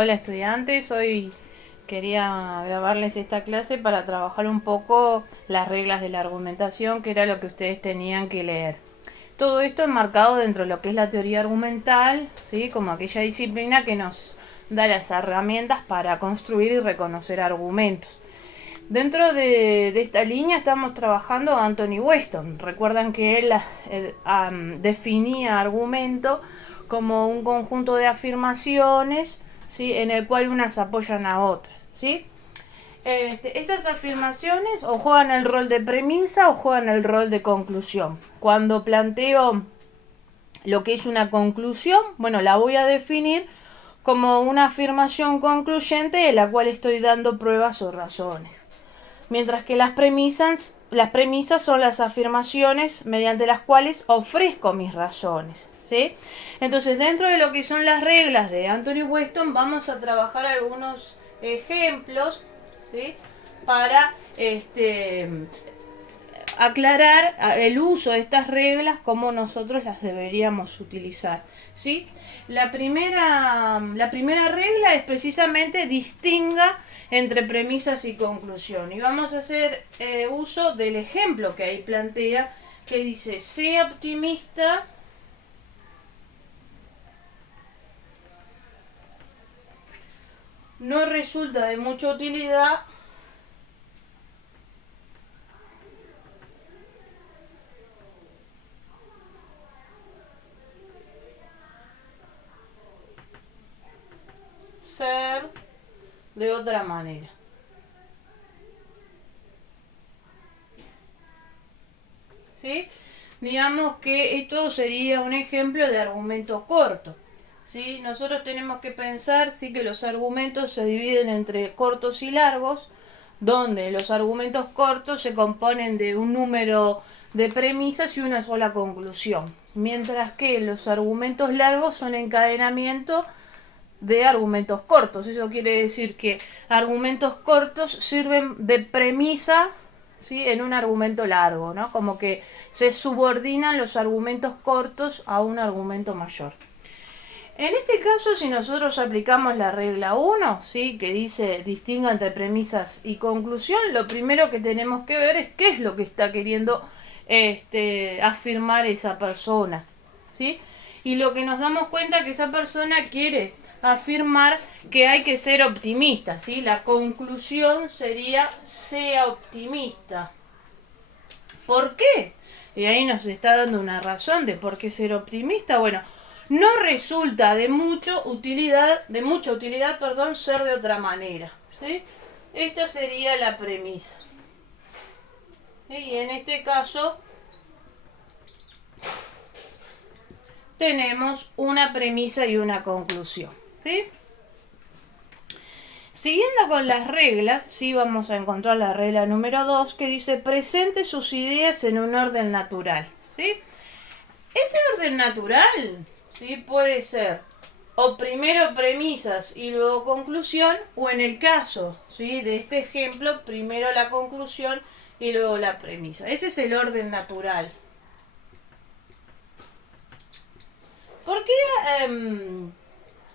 Hola estudiantes, hoy quería grabarles esta clase para trabajar un poco las reglas de la argumentación, que era lo que ustedes tenían que leer. Todo esto enmarcado dentro de lo que es la teoría argumental, ¿sí? Como aquella disciplina que nos da las herramientas para construir y reconocer argumentos. Dentro de esta línea estamos trabajando a Anthony Weston. Recuerdan que él definía argumento como un conjunto de afirmaciones, ¿sí? En el cual unas apoyan a otras, ¿sí? Esas afirmaciones o juegan el rol de premisa o juegan el rol de conclusión. Cuando planteo lo que es una conclusión, bueno, la voy a definir como una afirmación concluyente de la cual estoy dando pruebas o razones. Mientras que las premisas son las afirmaciones mediante las cuales ofrezco mis razones, ¿sí? Entonces, dentro de lo que son las reglas de Anthony Weston, vamos a trabajar algunos ejemplos, ¿sí? Para aclarar el uso de estas reglas, como nosotros las deberíamos utilizar, ¿sí? La primera regla es precisamente distinga entre premisas y conclusión. Y vamos a hacer uso del ejemplo que ahí plantea, que dice, sea optimista, no resulta de mucha utilidad ser de otra manera. ¿Sí? Digamos que esto sería un ejemplo de argumento corto. ¿Sí? Nosotros tenemos que pensar sí, que los argumentos se dividen entre cortos y largos, donde los argumentos cortos se componen de un número de premisas y una sola conclusión, mientras que los argumentos largos son encadenamiento de argumentos cortos. Eso quiere decir que argumentos cortos sirven de premisa, ¿sí? En un argumento largo, ¿no? Como que se subordinan los argumentos cortos a un argumento mayor. En este caso, si nosotros aplicamos la regla 1, ¿sí? Que dice distinga entre premisas y conclusión, lo primero que tenemos que ver es qué es lo que está queriendo afirmar esa persona, ¿sí? Y lo que nos damos cuenta que esa persona quiere afirmar que hay que ser optimista, ¿sí? La conclusión sería sea optimista. ¿Por qué? Y ahí nos está dando una razón de por qué ser optimista. Bueno, no resulta de mucha utilidad, ser de otra manera, ¿sí? Esta sería la premisa. Y en este caso tenemos una premisa y una conclusión, ¿sí? Siguiendo con las reglas, sí vamos a encontrar la regla número 2 que dice presente sus ideas en un orden natural, ¿sí? Ese orden natural, ¿sí? Puede ser o primero premisas y luego conclusión, o en el caso, ¿sí? De este ejemplo, primero la conclusión y luego la premisa. Ese es el orden natural. ¿Por qué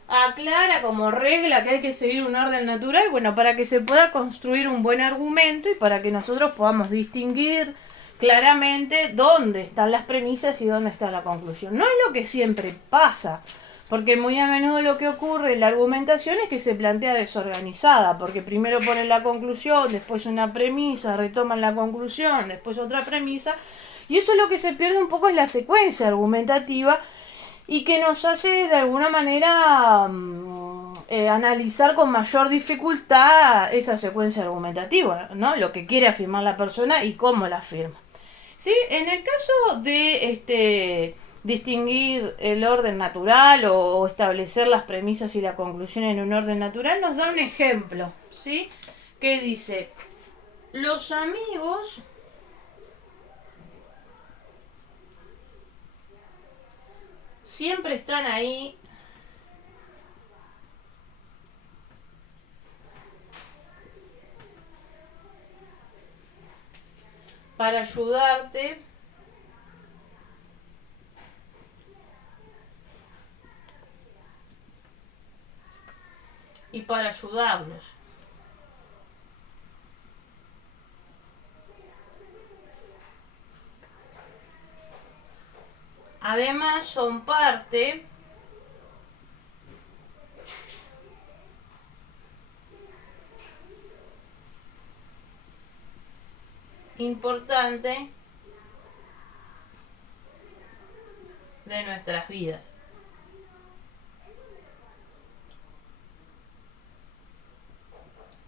aclara como regla que hay que seguir un orden natural? Bueno, para que se pueda construir un buen argumento y para que nosotros podamos distinguir claramente dónde están las premisas y dónde está la conclusión. No es lo que siempre pasa, porque muy a menudo lo que ocurre en la argumentación es que se plantea desorganizada, porque primero ponen la conclusión, después una premisa, retoman la conclusión, después otra premisa, y eso es lo que se pierde un poco es la secuencia argumentativa y que nos hace de alguna manera analizar con mayor dificultad esa secuencia argumentativa, ¿no? Lo que quiere afirmar la persona y cómo la afirma. ¿Sí? En el caso de distinguir el orden natural o establecer las premisas y la conclusión en un orden natural, nos da un ejemplo, ¿sí? Que dice, los amigos siempre están ahí para ayudarte y para ayudarlos. Además son parte importante de nuestras vidas.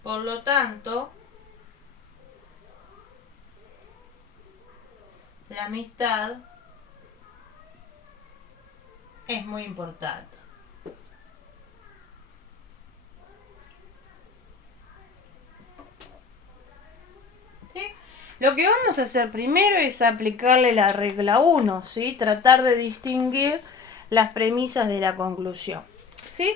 Por lo tanto, la amistad es muy importante. ¿Sí? Lo que vamos a hacer primero es aplicarle la regla 1, ¿sí? Tratar de distinguir las premisas de la conclusión, ¿sí?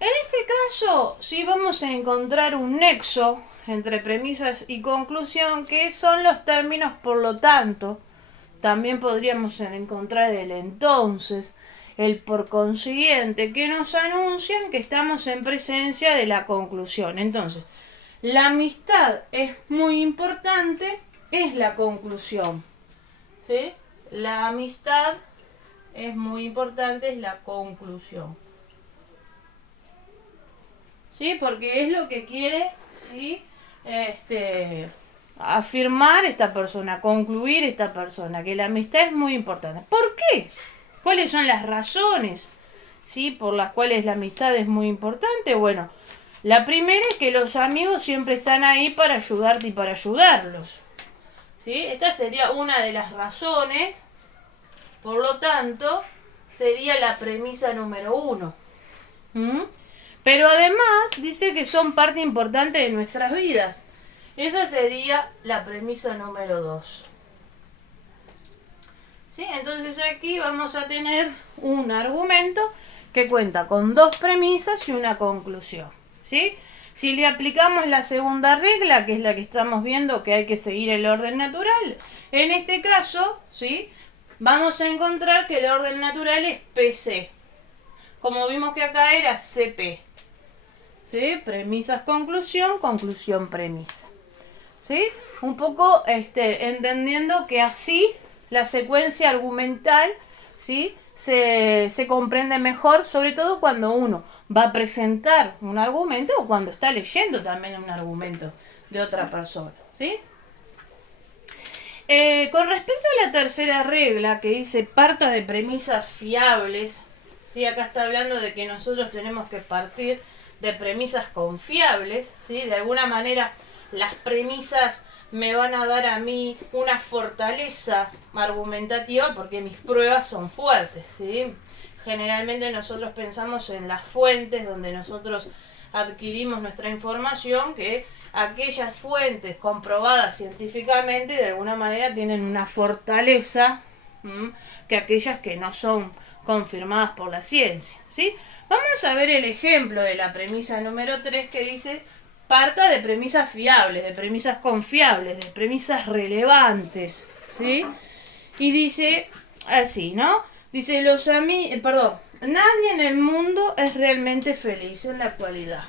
En este caso, sí vamos a encontrar un nexo entre premisas y conclusión, que son los términos por lo tanto. También podríamos encontrar el entonces, el por consiguiente, que nos anuncian que estamos en presencia de la conclusión. Entonces, la amistad es muy importante, es la conclusión. ¿Sí? La amistad es muy importante, es la conclusión. ¿Sí? Porque es lo que quiere, ¿sí? Afirmar esta persona, concluir esta persona, que la amistad es muy importante. ¿Por qué? ¿Cuáles son las razones, ¿sí? por las cuales la amistad es muy importante? Bueno, la primera es que los amigos siempre están ahí para ayudarte y para ayudarlos, ¿sí? Esta sería una de las razones, por lo tanto, sería la premisa número 1. Pero además dice que son parte importante de nuestras vidas. Esa sería la premisa número 2. ¿Sí? Entonces aquí vamos a tener un argumento que cuenta con 2 premisas y una conclusión. ¿Sí? Si le aplicamos la segunda regla, que es la que estamos viendo, que hay que seguir el orden natural, en este caso, ¿sí? vamos a encontrar que el orden natural es PC. Como vimos que acá era CP. ¿Sí? Premisas, conclusión, conclusión, premisa. ¿Sí? Un poco entendiendo que así la secuencia argumental, ¿sí? se comprende mejor, sobre todo cuando uno va a presentar un argumento o cuando está leyendo también un argumento de otra persona. ¿Sí? Con respecto a la tercera regla, que dice parta de premisas fiables, ¿sí? Acá está hablando de que nosotros tenemos que partir de premisas confiables, ¿sí? De alguna manera las premisas me van a dar a mí una fortaleza argumentativa porque mis pruebas son fuertes, ¿sí? Generalmente nosotros pensamos en las fuentes donde nosotros adquirimos nuestra información, que aquellas fuentes comprobadas científicamente de alguna manera tienen una fortaleza que aquellas que no son confirmadas por la ciencia, ¿sí? Vamos a ver el ejemplo de la premisa número 3 que dice parta de premisas fiables, de premisas confiables, de premisas relevantes, ¿sí? Y dice así, ¿no? Dice nadie en el mundo es realmente feliz en la actualidad.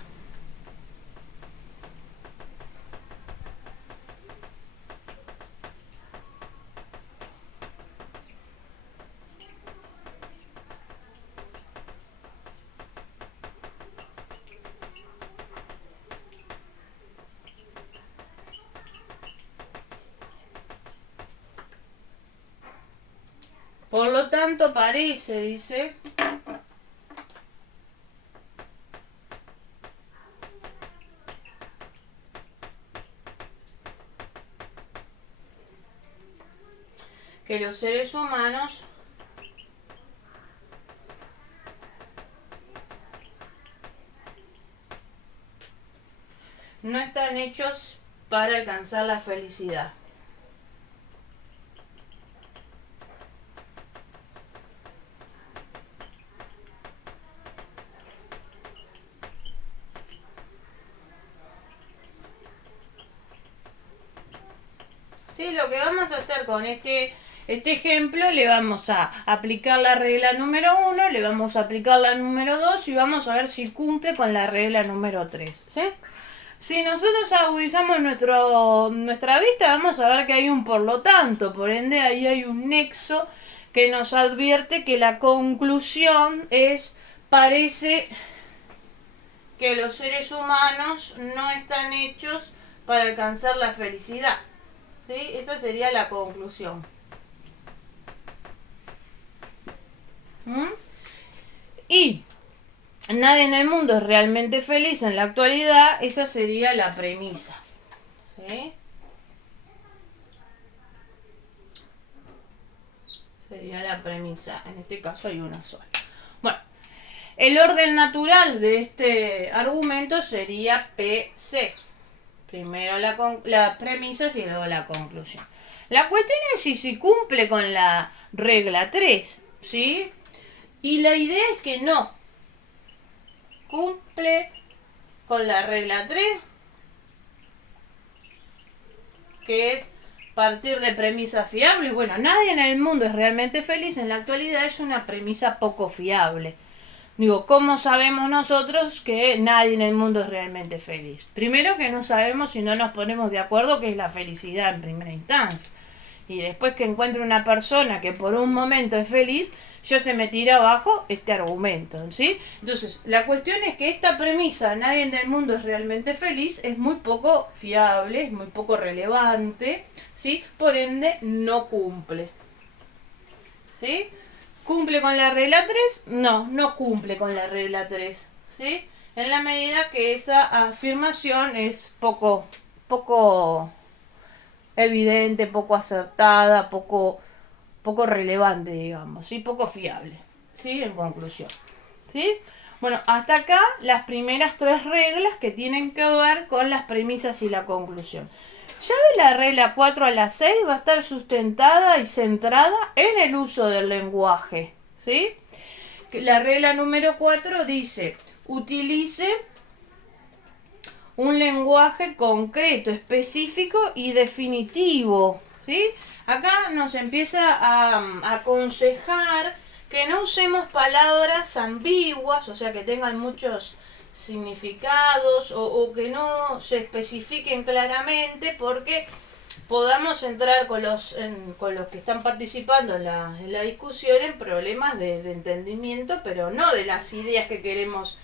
Por lo tanto, parece, dice, que los seres humanos no están hechos para alcanzar la felicidad. Sí, lo que vamos a hacer con este Este ejemplo le vamos a aplicar la regla número 1, le vamos a aplicar la número 2 y vamos a ver si cumple con la regla número 3. ¿Sí? Si nosotros agudizamos nuestra vista, vamos a ver que hay un por lo tanto, por ende ahí hay un nexo que nos advierte que la conclusión es, parece que los seres humanos no están hechos para alcanzar la felicidad. ¿Sí? Esa sería la conclusión. ¿Mm? Y nadie en el mundo es realmente feliz en la actualidad, esa sería la premisa. ¿Sí? Sería la premisa. En este caso hay una sola. Bueno, el orden natural de este argumento sería PC. Primero la premisa y luego la conclusión. La cuestión es si cumple con la regla 3, ¿sí? Y la idea es que no. Cumple con la regla 3, que es partir de premisas fiables. Bueno, nadie en el mundo es realmente feliz. En la actualidad es una premisa poco fiable. Digo, ¿cómo sabemos nosotros que nadie en el mundo es realmente feliz? Primero que no sabemos si no nos ponemos de acuerdo qué es la felicidad en primera instancia. Y después que encuentre una persona que por un momento es feliz, ya se me tira abajo este argumento, ¿sí? Entonces, la cuestión es que esta premisa, nadie en el mundo es realmente feliz, es muy poco fiable, es muy poco relevante, ¿sí? Por ende, no cumple. ¿Sí? ¿Cumple con la regla 3? No, no cumple con la regla 3. ¿Sí? En la medida que esa afirmación es poco evidente, poco acertada, poco relevante, digamos, ¿sí? Poco fiable, ¿sí? En conclusión, ¿sí? Bueno, hasta acá las primeras 3 reglas que tienen que ver con las premisas y la conclusión. Ya de la regla 4 a la 6 va a estar sustentada y centrada en el uso del lenguaje, ¿sí? La regla número 4 dice, utilice un lenguaje concreto, específico y definitivo, ¿sí? Acá nos empieza a aconsejar que no usemos palabras ambiguas, o sea, que tengan muchos significados o que no se especifiquen claramente, porque podamos entrar con los que están participando en la discusión en problemas de entendimiento, pero no de las ideas que queremos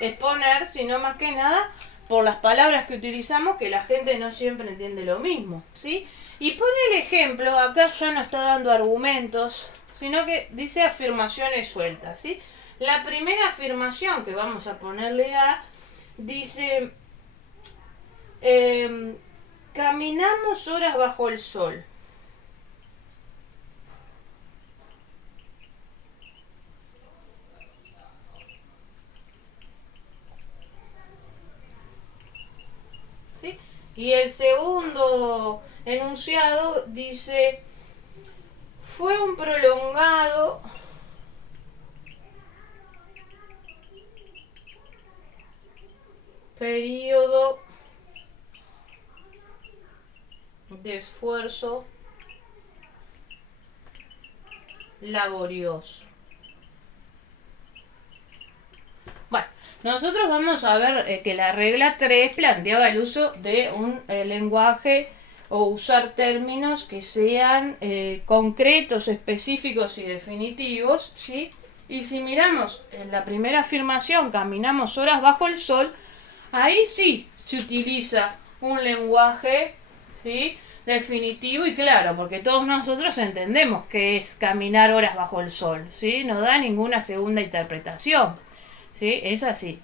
exponer, sino más que nada por las palabras que utilizamos, que la gente no siempre entiende lo mismo, ¿sí? Y pone el ejemplo, acá ya no está dando argumentos, sino que dice afirmaciones sueltas, ¿sí? La primera afirmación que vamos a ponerle a, dice, caminamos horas bajo el sol. ¿Sí? Y el segundo enunciado dice, fue un prolongado periodo de esfuerzo laborioso. Bueno, nosotros vamos a ver que la regla 3 planteaba el uso de un lenguaje o usar términos que sean concretos, específicos y definitivos, ¿sí? Y si miramos en la primera afirmación, caminamos horas bajo el sol, ahí sí se utiliza un lenguaje, ¿sí? Definitivo y claro, porque todos nosotros entendemos que es caminar horas bajo el sol, ¿sí? No da ninguna segunda interpretación, ¿sí? Es así.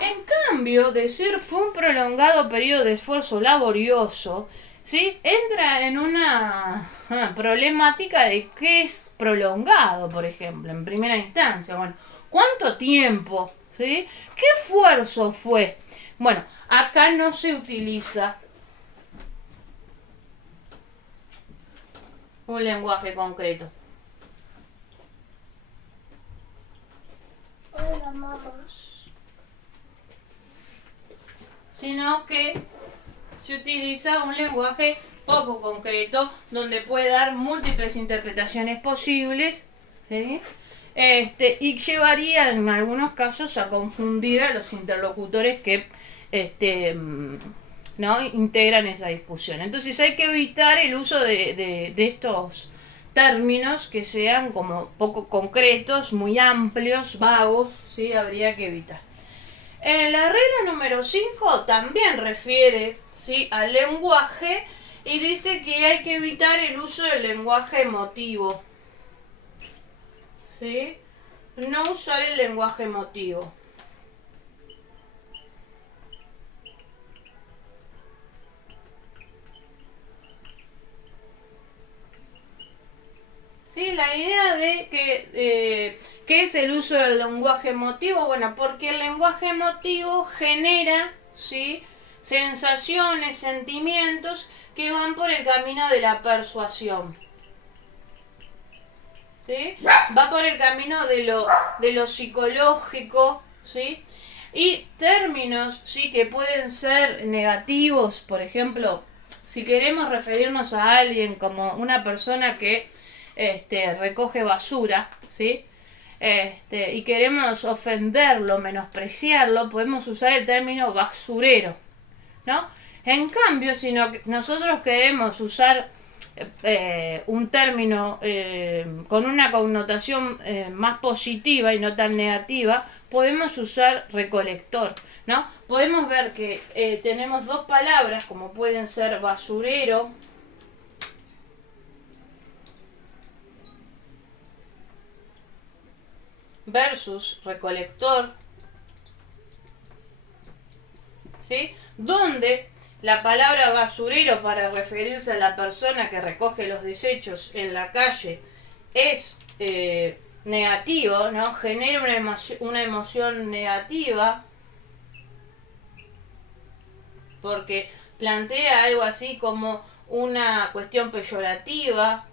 En cambio, decir fue un prolongado periodo de esfuerzo laborioso, ¿sí? Entra en una problemática de qué es prolongado, por ejemplo, en primera instancia. Bueno, ¿cuánto tiempo? ¿Sí? ¿Qué esfuerzo fue? Bueno, acá no se utiliza un lenguaje concreto. Hola, vamos. Sino que se utiliza un lenguaje poco concreto, donde puede dar múltiples interpretaciones posibles, ¿sí? Y llevaría en algunos casos a confundir a los interlocutores que ¿no? integran esa discusión. Entonces hay que evitar el uso de estos términos que sean como poco concretos, muy amplios, vagos, ¿sí? Habría que evitar. En la regla número 5 también refiere, ¿sí? al lenguaje y dice que hay que evitar el uso del lenguaje emotivo, ¿sí? No usar el lenguaje emotivo. Sí, la idea de que ¿qué es el uso del lenguaje emotivo? Bueno, porque el lenguaje emotivo genera, ¿sí? sensaciones, sentimientos que van por el camino de la persuasión. ¿Sí? Va por el camino de lo psicológico, ¿sí? Y términos, ¿sí? que pueden ser negativos, por ejemplo, si queremos referirnos a alguien como una persona que recoge basura, ¿sí? Y queremos ofenderlo, menospreciarlo, podemos usar el término basurero, ¿no? En cambio, si nosotros queremos usar un término con una connotación más positiva y no tan negativa, podemos usar recolector, ¿no? Podemos ver que tenemos dos palabras como pueden ser basurero versus recolector, ¿sí? Donde la palabra basurero para referirse a la persona que recoge los desechos en la calle es negativo, ¿no? Genera una emoción negativa porque plantea algo así como una cuestión peyorativa,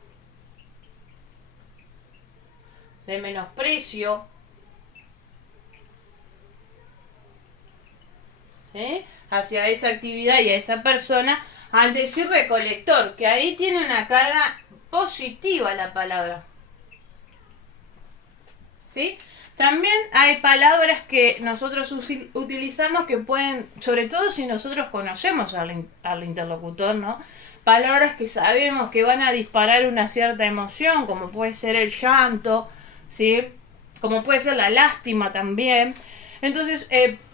de menosprecio, ¿sí? hacia esa actividad y a esa persona, al decir recolector, que ahí tiene una carga positiva la palabra. ¿Sí? También hay palabras que nosotros utilizamos que pueden, sobre todo si nosotros conocemos al interlocutor, ¿no? Palabras que sabemos que van a disparar una cierta emoción, como puede ser el llanto, ¿sí? Como puede ser la lástima también. Entonces,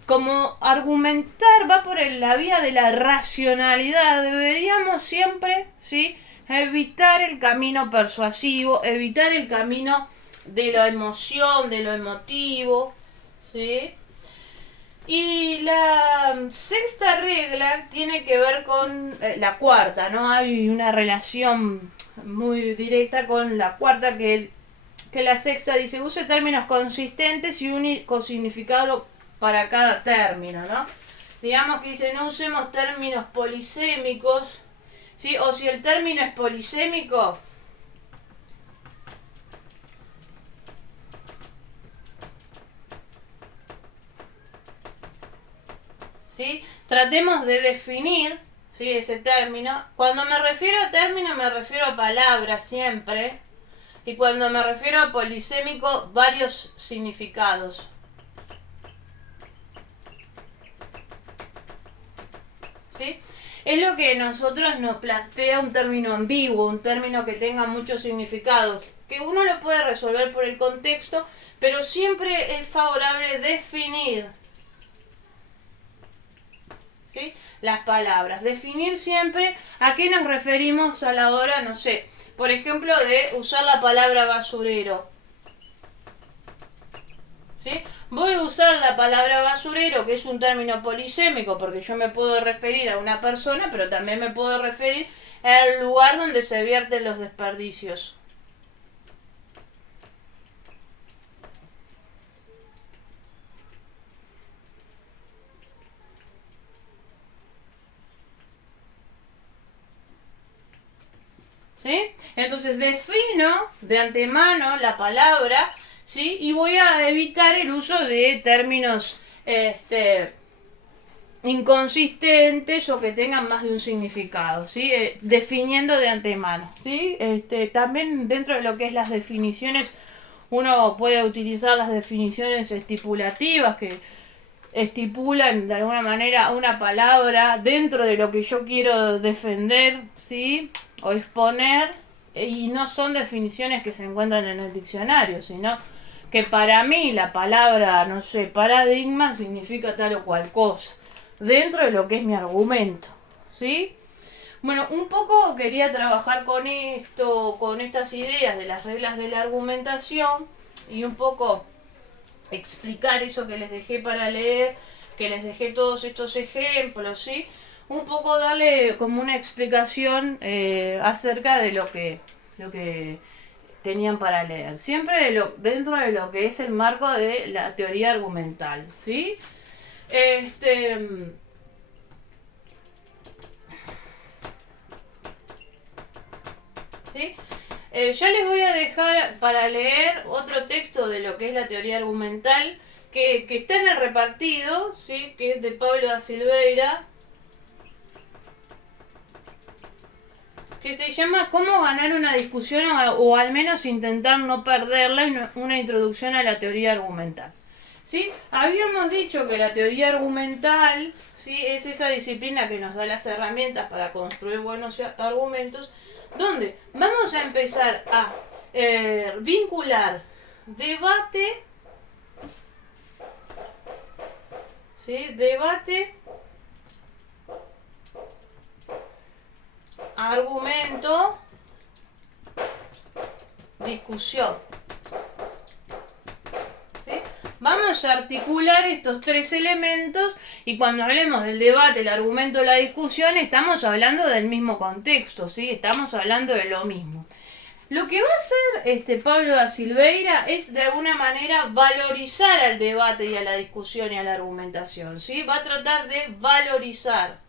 como argumentar va por la vía de la racionalidad, deberíamos siempre, ¿sí? evitar el camino persuasivo, evitar el camino de la emoción, de lo emotivo, ¿sí? Y la sexta regla tiene que ver con la cuarta, ¿no? Hay una relación muy directa con la cuarta que la sexta dice, use términos consistentes y único significado para cada término, ¿no? Digamos que dice, no usemos términos polisémicos, ¿sí? O si el término es polisémico, ¿sí? Tratemos de definir, ¿sí? ese término. Cuando me refiero a término me refiero a palabras siempre. Y cuando me refiero a polisémico, varios significados. ¿Sí? Es lo que nosotros nos plantea un término ambiguo, un término que tenga muchos significados, que uno lo puede resolver por el contexto, pero siempre es favorable definir, ¿sí? las palabras. Definir siempre a qué nos referimos a la hora, no sé, por ejemplo, de usar la palabra basurero. ¿Sí? Voy a usar la palabra basurero, que es un término polisémico, porque yo me puedo referir a una persona, pero también me puedo referir al lugar donde se vierten los desperdicios. ¿Sí? Entonces defino de antemano la palabra, ¿sí? Y voy a evitar el uso de términos inconsistentes o que tengan más de un significado, ¿sí? Definiendo de antemano, ¿sí? También dentro de lo que es las definiciones, uno puede utilizar las definiciones estipulativas que estipulan de alguna manera una palabra dentro de lo que yo quiero defender, ¿sí? O exponer, y no son definiciones que se encuentran en el diccionario, sino que para mí la palabra, no sé, paradigma significa tal o cual cosa, dentro de lo que es mi argumento, ¿sí? Bueno, un poco quería trabajar con esto, con estas ideas de las reglas de la argumentación y un poco explicar eso que les dejé para leer, que les dejé todos estos ejemplos, ¿sí? Un poco darle como una explicación acerca de lo que tenían para leer. Siempre dentro de lo que es el marco de la teoría argumental, ¿sí? ¿Sí? Ya les voy a dejar para leer otro texto de lo que es la teoría argumental que está en el repartido, ¿sí? Que es de Pablo da Silveira, que se llama Cómo ganar una discusión o al menos intentar no perderla, una introducción a la teoría argumental. ¿Sí? Habíamos dicho que la teoría argumental, ¿sí?, es esa disciplina que nos da las herramientas para construir buenos argumentos, donde vamos a empezar a vincular debate, ¿sí?, debate, argumento, discusión. ¿Sí? Vamos a articular estos tres elementos y cuando hablemos del debate, el argumento, la discusión, estamos hablando del mismo contexto, ¿sí? Estamos hablando de lo mismo. Lo que va a hacer Pablo da Silveira es de alguna manera valorizar al debate y a la discusión y a la argumentación, ¿sí? Va a tratar de valorizar,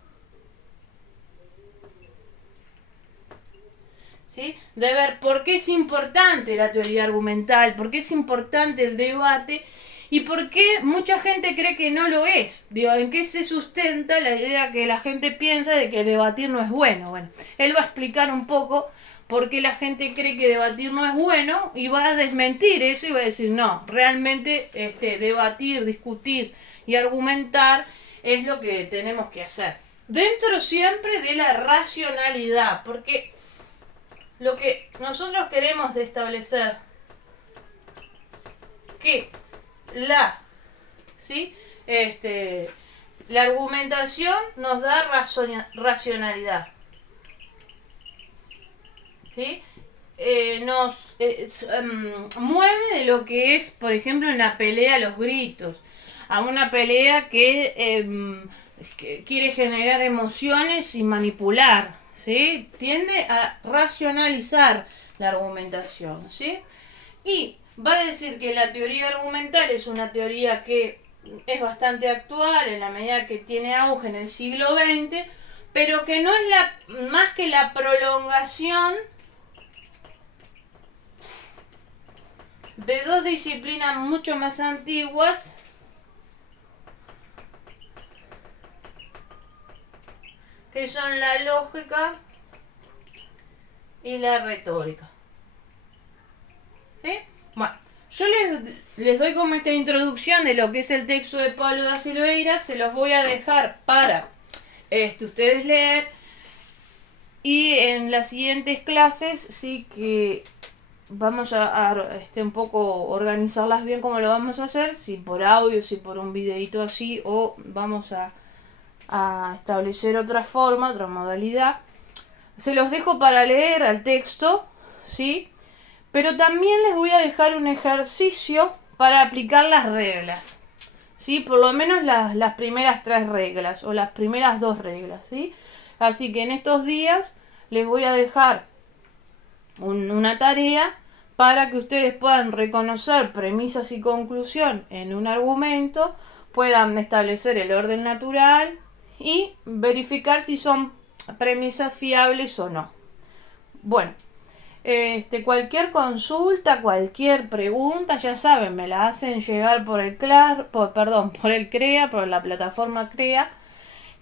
¿sí?, de ver por qué es importante la teoría argumental, por qué es importante el debate y por qué mucha gente cree que no lo es. Digo, ¿en qué se sustenta la idea que la gente piensa de que debatir no es bueno? Bueno, él va a explicar un poco por qué la gente cree que debatir no es bueno y va a desmentir eso y va a decir, no, realmente debatir, discutir y argumentar es lo que tenemos que hacer. Dentro siempre de la racionalidad, porque lo que nosotros queremos de establecer que ¿sí?, la argumentación nos da racionalidad, ¿sí? Nos mueve de lo que es, por ejemplo, en la pelea a los gritos, a una pelea que quiere generar emociones y manipular, ¿sí? Tiende a racionalizar la argumentación, ¿sí? Y va a decir que la teoría argumental es una teoría que es bastante actual en la medida que tiene auge en el siglo XX, pero que no es más que la prolongación de dos disciplinas mucho más antiguas, que son la lógica y la retórica. ¿Sí? Bueno, yo les doy como esta introducción de lo que es el texto de Pablo da Silveira, se los voy a dejar para ustedes leer, y en las siguientes clases sí que vamos a un poco organizarlas bien como lo vamos a hacer, si por audio, si por un videito así, o vamos a establecer otra forma, otra modalidad. Se los dejo para leer al texto, ¿sí? Pero también les voy a dejar un ejercicio para aplicar las reglas, ¿sí? Por lo menos las primeras 3 reglas o las primeras 2 reglas, ¿sí? Así que en estos días les voy a dejar una tarea para que ustedes puedan reconocer premisas y conclusión en un argumento, puedan establecer el orden natural y verificar si son premisas fiables o no. Bueno, cualquier consulta, cualquier pregunta, ya saben, me la hacen llegar por el CREA, por la plataforma CREA.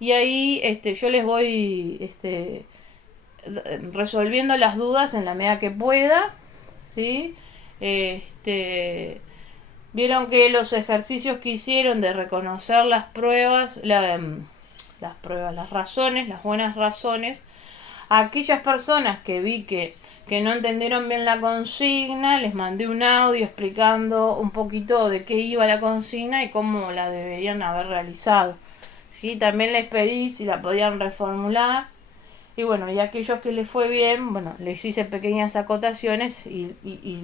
y ahí yo les voy resolviendo las dudas en la medida que pueda, ¿sí? Vieron que los ejercicios que hicieron de reconocer las pruebas, las pruebas, las razones, las buenas razones, a aquellas personas que vi que no entendieron bien la consigna, les mandé un audio explicando un poquito de qué iba la consigna y cómo la deberían haber realizado. ¿Sí? También les pedí si la podían reformular. Y bueno, y a aquellos que les fue bien, bueno, les hice pequeñas acotaciones y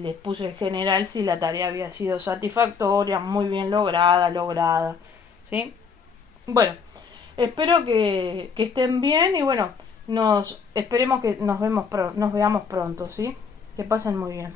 les puse en general si la tarea había sido satisfactoria, muy bien lograda, ¿sí? Bueno, espero que estén bien y bueno, esperemos que nos veamos pronto, ¿sí? Que pasen muy bien.